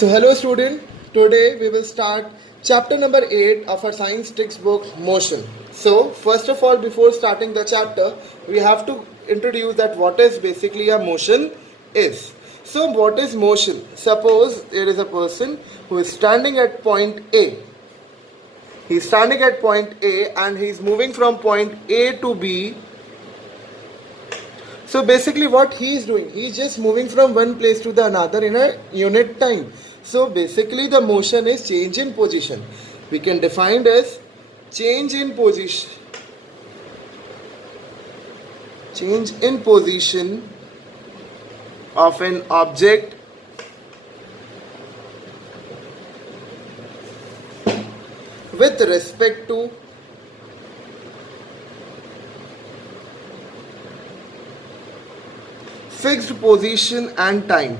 So hello student, today we will start chapter number 8 of our science textbook motion. So first of all, before starting the chapter, we have to introduce that what is basically a motion is. So what is motion? Suppose there is a person who is standing at point A. He is standing at point A and he is moving from point A to B. So basically what he is doing, he is just moving from one place to the another in a unit time. So basically the motion is change in position. We can define as change in position. Change in position of an object with respect to fixed position and time.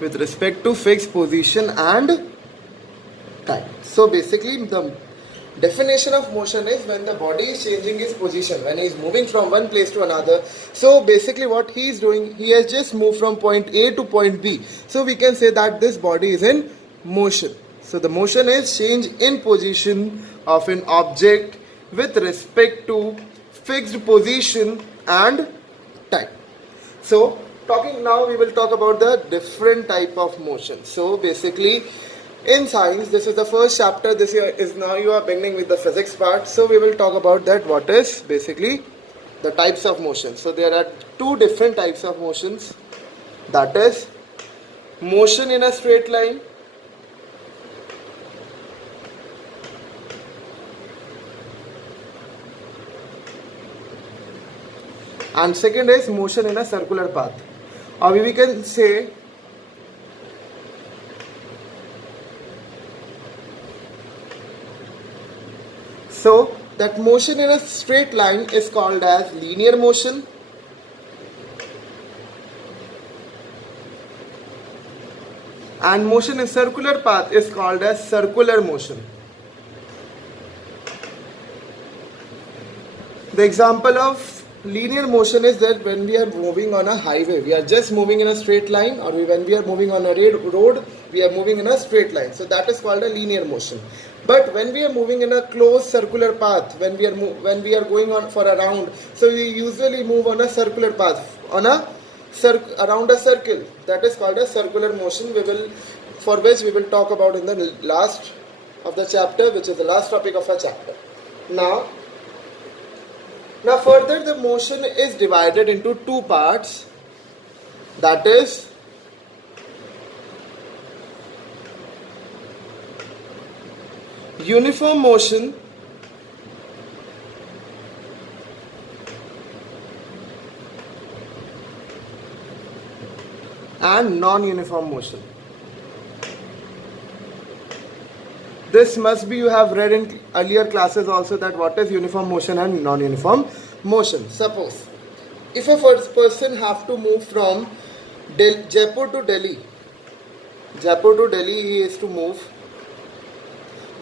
With respect to fixed position and time. So basically the definition of motion is when the body is changing its position, when he is moving from one place to another. So basically what he is doing, he has just moved from point A to point B. So we can say that this body is in motion. So the motion is change in position of an object with respect to fixed position and time. So talking now, we will talk about the different type of motion. So basically in science, this is the first chapter. This year is now you are beginning with the physics part. So we will talk about that what is basically the types of motion. So there are two different types of motions, that is motion in a straight line and second is motion in a circular path, or we can say so that motion in a straight line is called as linear motion, and motion in circular path is called as circular motion. The example of linear motion is that when we are moving on a highway, we are just moving in a straight line, or when we are moving on a road, we are moving in a straight line. So that is called a linear motion. But when we are moving in a closed circular path, when we are going on for a round, so we usually move on a circular path, on a around a circle. That is called a circular motion. For which we will talk about in the last of the chapter, which is the last topic of our chapter. Now further, the motion is divided into two parts, that is uniform motion and non-uniform motion. This must be you have read in earlier classes also, that what is uniform motion and non-uniform motion. Suppose if a first person have to move from Jaipur to Delhi, he is to move.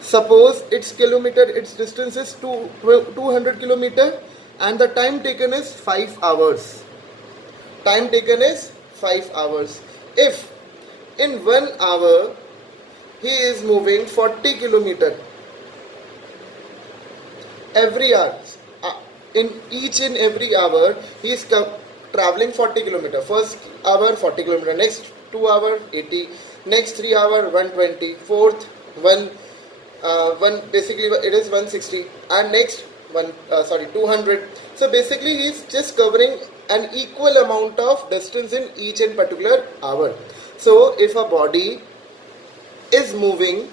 Suppose its distance is 200 kilometer and the time taken is 5 hours. If in 1 hour he is moving 40 kilometer every hour, in each and every hour he is traveling 40 kilometer. First hour 40 kilometer, next 2 hour 80, next 3 hour 120, fourth basically it is 160, and next 200. So basically he is just covering an equal amount of distance in each and particular hour. So if a body is moving,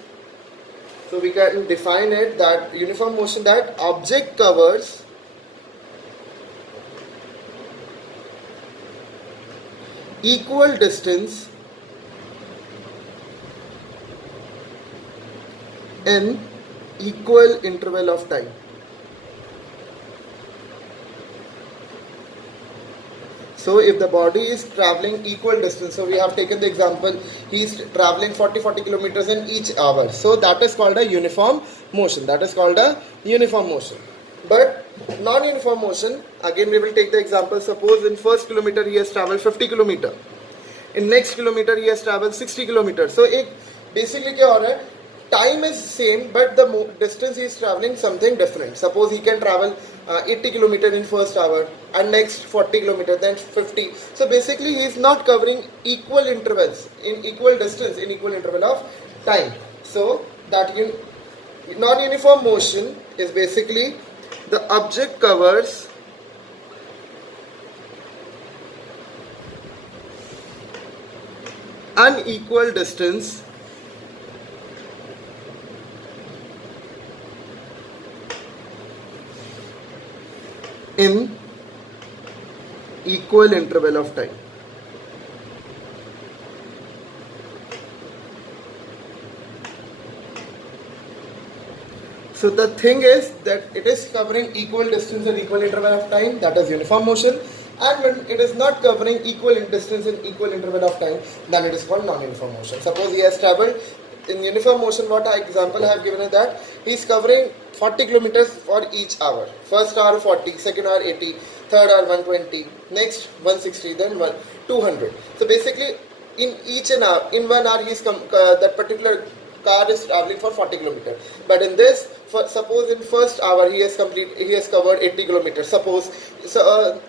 so we can define it that uniform motion, that object covers equal distance in equal interval of time. So if the body is traveling equal distance, so we have taken the example, he is traveling 40 kilometers in each hour. So that is called a uniform motion. But non-uniform motion, again we will take the example, suppose in first kilometer he has traveled 50 kilometer, in next kilometer he has traveled 60 kilometers. So एक basically क्या हो रहा है, time is same but the distance he is traveling something different. Suppose he can travel 80 kilometer in first hour and next 40 kilometer, then 50. So basically he is not covering equal intervals in equal distance in equal interval of time. So that non-uniform motion is basically the object covers unequal distance in equal interval of time. So the thing is that it is covering equal distance in equal interval of time, that is uniform motion, and when it is not covering equal distance in equal interval of time, then it is called non-uniform motion. Suppose he has traveled in uniform motion, what example I have given is that he is covering 40 kilometers for each hour. First hour 40, second hour 80, third hour 120, next 160, then 200. So basically in each an hour, in 1 hour he is that particular car is traveling for 40 kilometers. But in this, suppose in first hour he has covered 80 kilometers. Suppose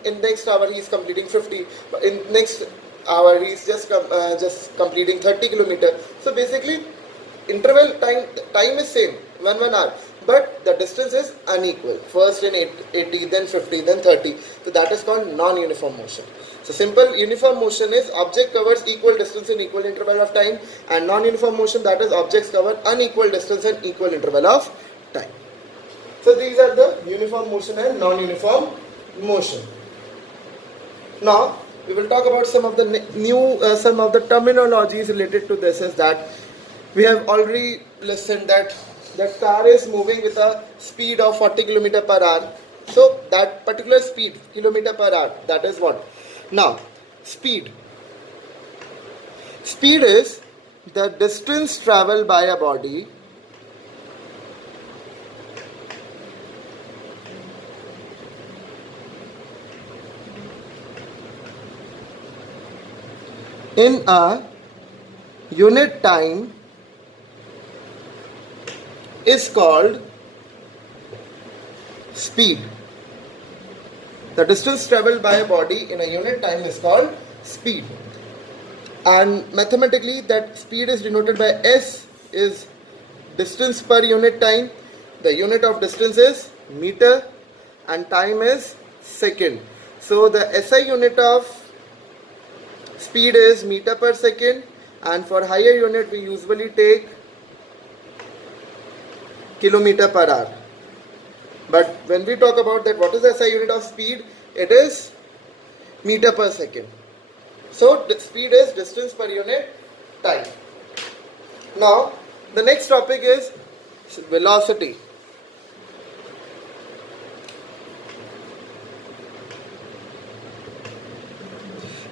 in next hour he is completing 50. In next hour he is just completing 30 kilometers. So basically, interval time is same 1 hour, but the distance is unequal. First in 80, then 50, then 30. So that is called non-uniform motion. So simple uniform motion is object covers equal distance in equal interval of time, and non-uniform motion, that is objects cover unequal distance in equal interval of time. So these are the uniform motion and non-uniform motion. Now we will talk about some of the some of the terminologies related to this. Is that we have already listened that the car is moving with a speed of 40 km per hour. So that particular speed, kilometer per hour, that is what? Now, speed. Speed is the distance traveled by a body in a unit time is called speed. The distance traveled by a body in a unit time is called speed. And mathematically that speed is denoted by S, is distance per unit time. The unit of distance is meter and time is second. So the SI unit of speed is meter per second, and for higher unit we usually take kilometer per hour. But when we talk about that, what is the SI unit of speed? It is meter per second. So speed is distance per unit time. Now the next topic is velocity.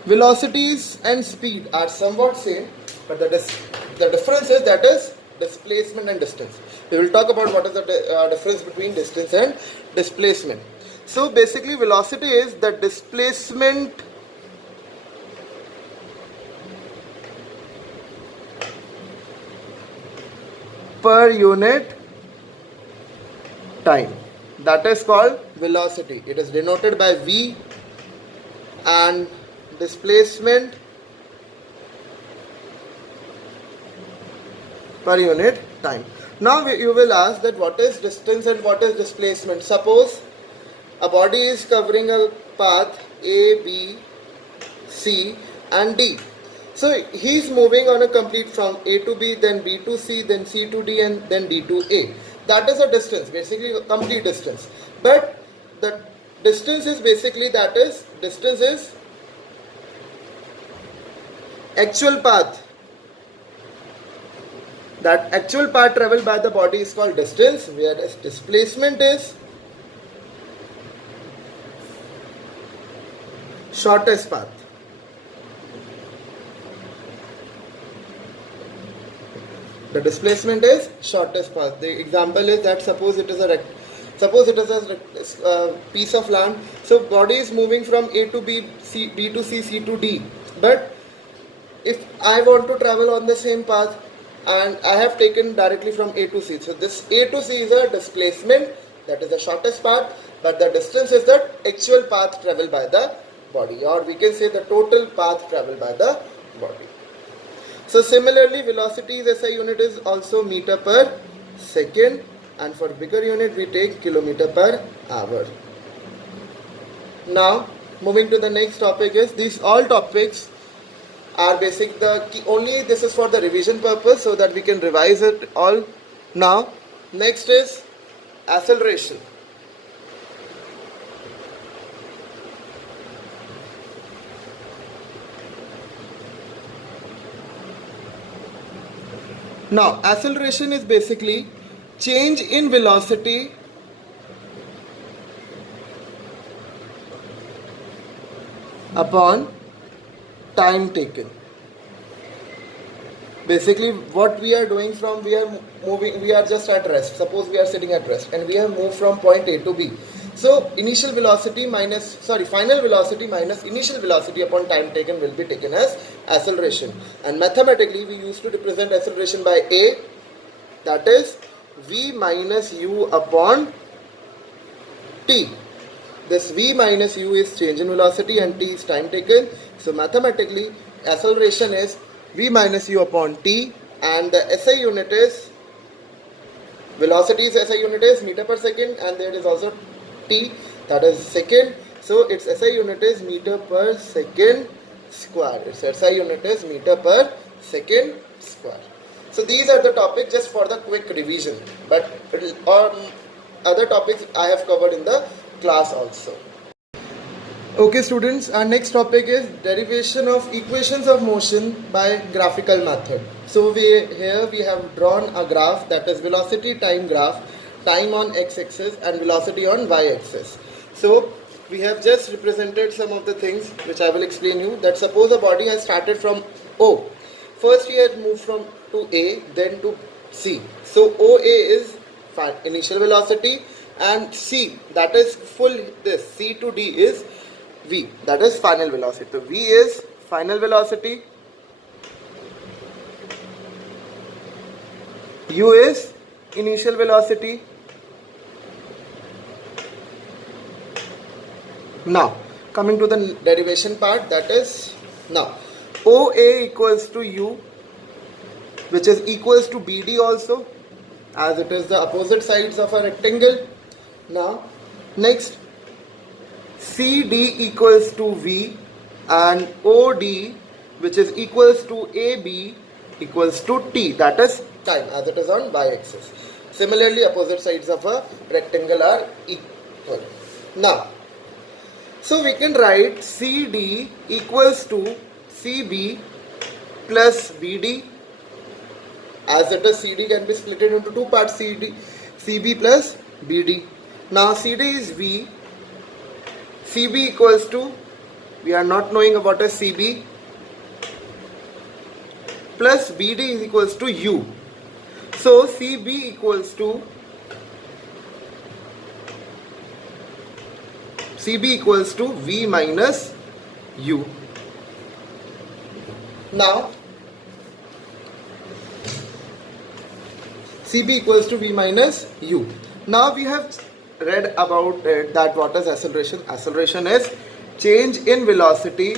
Velocities and speed are somewhat same, but the difference is that is displacement and distance. We will talk about what is the difference between distance and displacement. So basically velocity is the displacement per unit time. That is called velocity. It is denoted by V, and displacement per unit time. Now you will ask that what is distance and what is displacement. Suppose a body is covering a path A, B, C and D. So he is moving on a complete from A to B, then B to C, then C to D, and then D to A. That is a distance, basically a complete distance. But the distance is basically, that is, distance is actual path. That actual path traveled by the body is called distance, whereas displacement is shortest path. The displacement is shortest path. The example is that suppose it is Suppose it is a piece of land, so body is moving from A to B, B to C, C to D. But if I want to travel on the same path and I have taken directly from A to C, so this A to C is a displacement, that is the shortest path, but the distance is the actual path traveled by the body, or we can say the total path traveled by the body. So similarly, velocity is SI unit is also meter per second, and for bigger unit we take kilometer per hour. Now moving to the next topic is, these all topics are basic, the key, only this is for the revision purpose so that we can revise it all. Now next is acceleration. Now acceleration is basically change in velocity upon time taken. Basically what we are doing, from we are moving, we are just at rest, suppose we are sitting at rest and we have moved from point A to B. So initial velocity minus, final velocity minus initial velocity upon time taken will be taken as acceleration. And mathematically we used to represent acceleration by A, that is V minus U upon T. This V minus U is change in velocity and T is time taken. So mathematically acceleration is V minus U upon T, and the SI unit is, velocity is SI unit is meter per second, and there is also T, that is second. So its SI unit is meter per second square. Its SI unit is meter per second square. So these are the topics just for the quick revision, but other topics I have covered in the class also. Okay students, our next topic is derivation of equations of motion by graphical method. So here we have drawn a graph, that is velocity time graph, time on x-axis and velocity on y-axis. So we have just represented some of the things which I will explain you. That suppose a body has started from O. First he has moved from to A, then to C. So OA is initial velocity, and C, that is full, this C to D is V, that is final velocity. So V is final velocity, U is initial velocity. Now coming to the derivation part, that is, now OA equals to U, which is equals to BD also, as it is the opposite sides of a rectangle. Now next, CD equals to V, and OD, which is equals to AB, equals to T, that is time, as it is on y-axis. Similarly opposite sides of a rectangle are equal. Now so we can write CD equals to CB plus BD, as it is CD can be split into two parts, CB plus BD. Now CD is V, CB equals to, we are not knowing about a CB, plus BD is equals to U. So CB equals to, CB equals to V minus U. Now CB equals to V minus U. Now we have read about it, that what is acceleration. Acceleration is change in velocity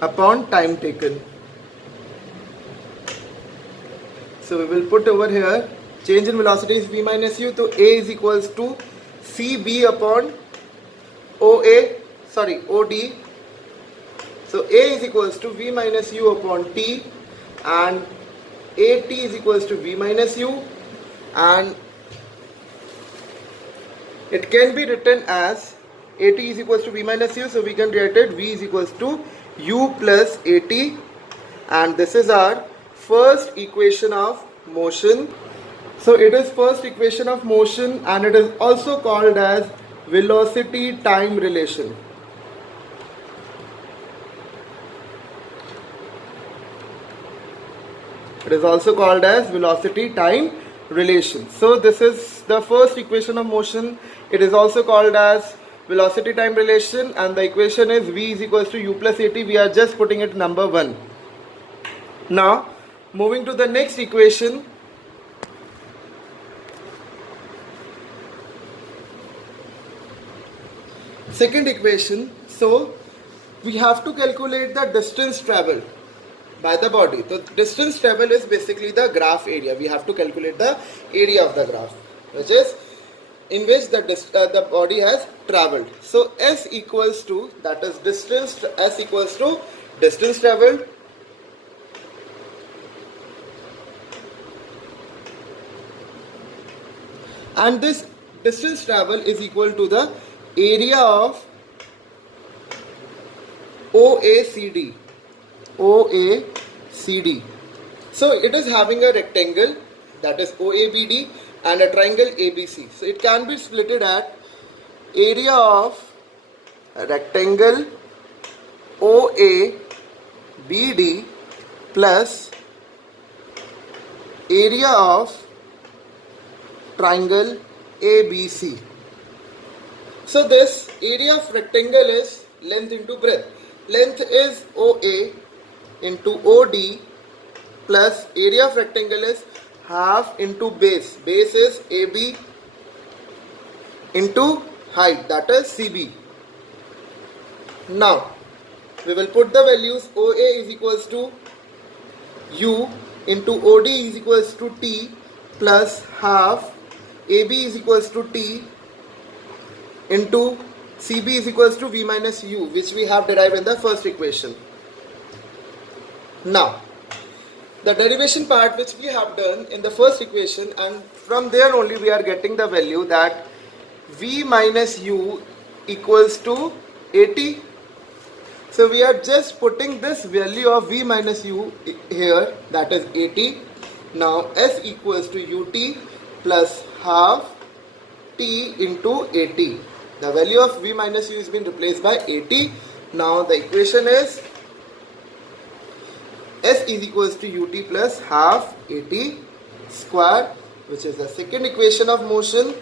upon time taken. So we will put over here, change in velocity is V minus U, so A is equals to CB upon OD. So A is equals to V minus U upon T, and AT is equals to V minus U, and it can be written as AT is equals to V minus U, so we can write it V is equals to U plus AT, and this is our first equation of motion. So it is first equation of motion, and it is also called as velocity time relation. It is also called as velocity time relation. So this is the first equation of motion. It is also called as velocity time relation, and the equation is v is equals to u plus at. We are just putting it number 1. Now moving to the next equation. Second equation. So we have to calculate the distance traveled by the body. The distance traveled is basically the graph area. We have to calculate the area of the graph, which is in which the body has traveled. So S equals to, that is distance, S equals to distance traveled and this distance travel is equal to the area of OACD. OACD. So it is having a rectangle, that is OABD, and a triangle ABC. So it can be splitted at area of a rectangle OABD plus area of triangle ABC. So this area of rectangle is length into breadth. Length is OA into OD plus area of rectangle is half into base. Base is AB into height, that is CB. Now we will put the values. OA is equals to U into OD is equals to T plus half. AB is equals to T into CB is equals to V minus U, which we have derived in the first equation. Now, the derivation part which we have done in the first equation, and from there only we are getting the value that V minus U equals to 80. So we are just putting this value of V minus U here, that is 80. Now S equals to UT plus half T into 80. The value of V minus U has been replaced by 80. Now the equation is S is equals to UT plus half 80 square, which is the second equation of motion,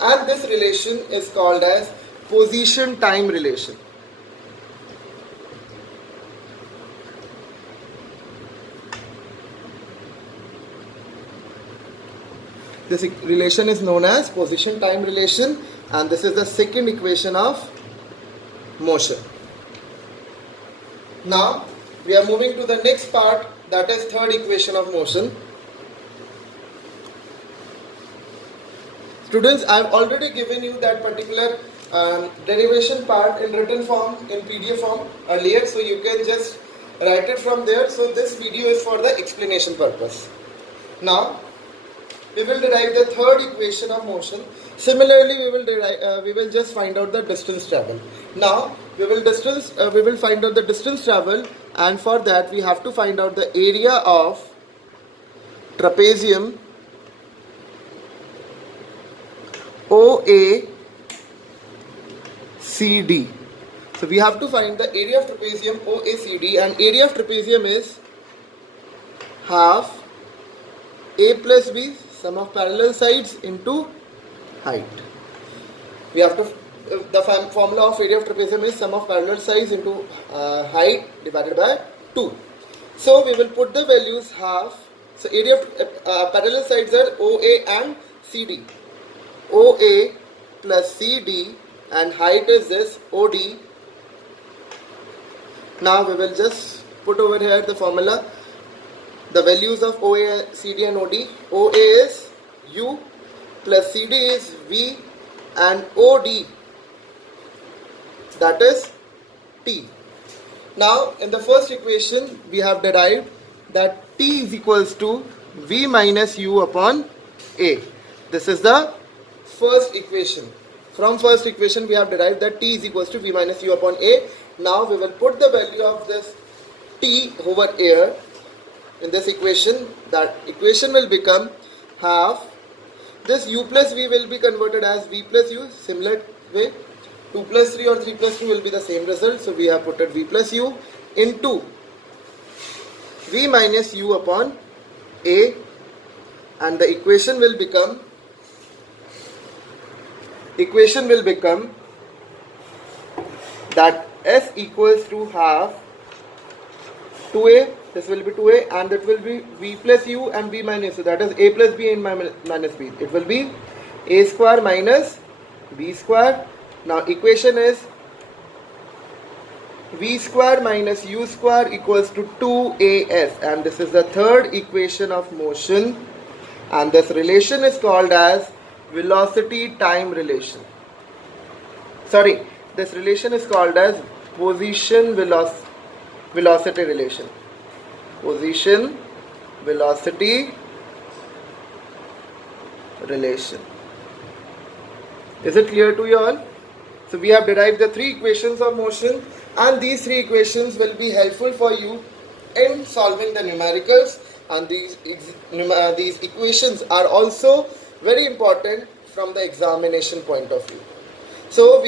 and this relation is called as position time relation. This relation is known as position time relation, and this is the second equation of motion. Now we are moving to the next part, that is third equation of motion. Students, I have already given you that particular derivation part in written form, in PDF form earlier, so you can just write it from there. So this video is for the explanation purpose. Now we will derive the third equation of motion. Similarly, we will just find out the distance travel. Now we will find out the distance travel, and for that we have to find out the area of trapezium OACD. So we have to find the area of trapezium OACD, and area of trapezium is half A plus B, sum of parallel sides, into height. We have to, the formula of area of trapezium is sum of parallel sides into height divided by 2. So we will put the values half. So area of parallel sides are OA and CD. OA plus CD, and height is this OD. Now we will just put over here the formula, the values of OA, CD and OD. OA is U plus CD is V, and OD, that is T. Now in the first equation we have derived that T is equals to V minus U upon A. This is the first equation. From first equation we have derived that T is equals to V minus U upon A. Now we will put the value of this T over here in this equation. That equation will become half. This U plus V will be converted as V plus U, similar way. 2 plus 3 or 3 plus 2 will be the same result. So we have put it V plus U into v minus u upon a, and the equation will become that s equals to half 2a, this will be 2a, and that will be v plus u and b minus, so that is a plus b and minus b. It will be a square minus b square. Now equation is v square minus u square equals to 2as, and this is the third equation of motion, and this relation is called as velocity time relation. Sorry, this relation is called as position velocity relation. Position velocity relation. Is it clear to you all? So we have derived the three equations of motion, and these three equations will be helpful for you in solving the numericals, and these equations are also very important from the examination point of view. So I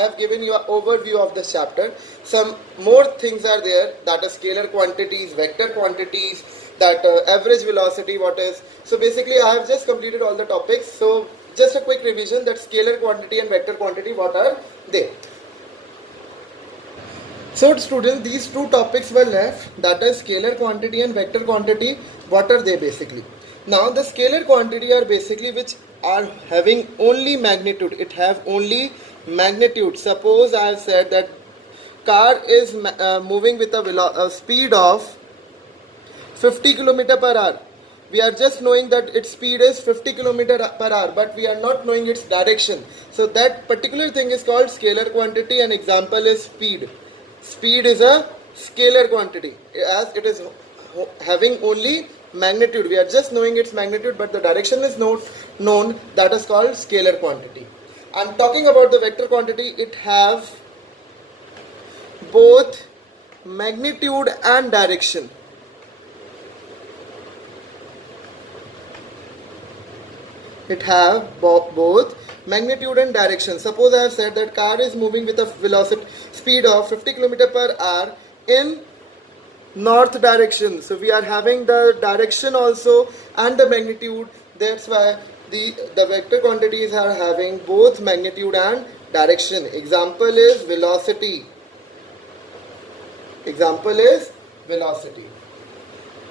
have given you an overview of this chapter. Some more things are there, that is scalar quantities, vector quantities, that average velocity, what is. So basically I have just completed all the topics. So just a quick revision, that scalar quantity and vector quantity, what are they? So students, these two topics were left, that is scalar quantity and vector quantity. What are they basically? Now the scalar quantity are basically which are having only magnitude. It have only magnitude. Suppose I have said that car is moving with a speed of 50 km per hour. We are just knowing that its speed is 50 km per hour, but we are not knowing its direction. So that particular thing is called scalar quantity, and example is speed. Speed is a scalar quantity as it is having only magnitude. We are just knowing its magnitude, but the direction is not known. That is called scalar quantity. I'm talking about the vector quantity. It have both magnitude and direction. It have both magnitude and direction. Suppose I have said that car is moving with a velocity speed of 50 km per hour in north direction. So we are having the direction also and the magnitude. That's why the vector quantities are having both magnitude and direction. Example is velocity.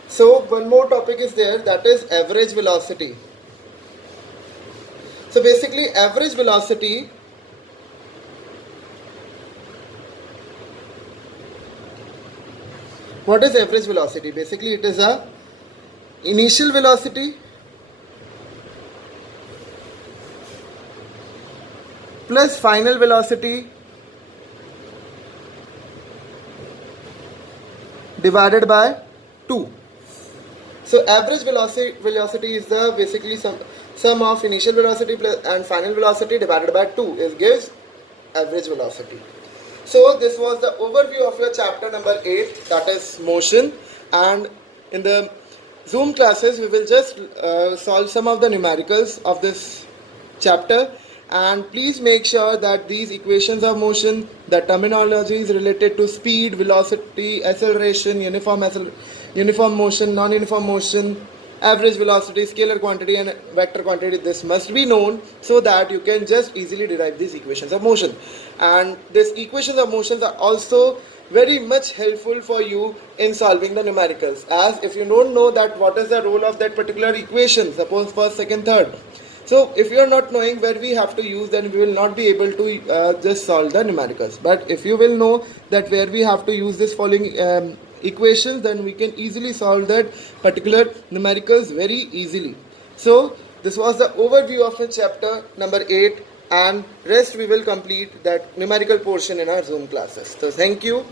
So one more topic is there, that is average velocity. So basically average velocity what is average velocity? Basically it is a initial velocity plus final velocity divided by 2. So average velocity is the basically sum of initial velocity plus and final velocity divided by 2 is gives average velocity. So this was the overview of your chapter number 8, that is motion, and in the Zoom classes we will just solve some of the numericals of this chapter, and please make sure that these equations of motion, the terminology is related to speed, velocity, acceleration, uniform motion, non-uniform motion, average velocity, scalar quantity and vector quantity, this must be known so that you can just easily derive these equations of motion. And these equations of motions are also very much helpful for you in solving the numericals, as if you don't know that what is the role of that particular equation, suppose first, second, third. So if you are not knowing where we have to use, then we will not be able to just solve the numericals. But if you will know that where we have to use this following equations, then we can easily solve that particular numericals very easily. So this was the overview of the chapter number 8, and rest we will complete that numerical portion in our Zoom classes. So thank you.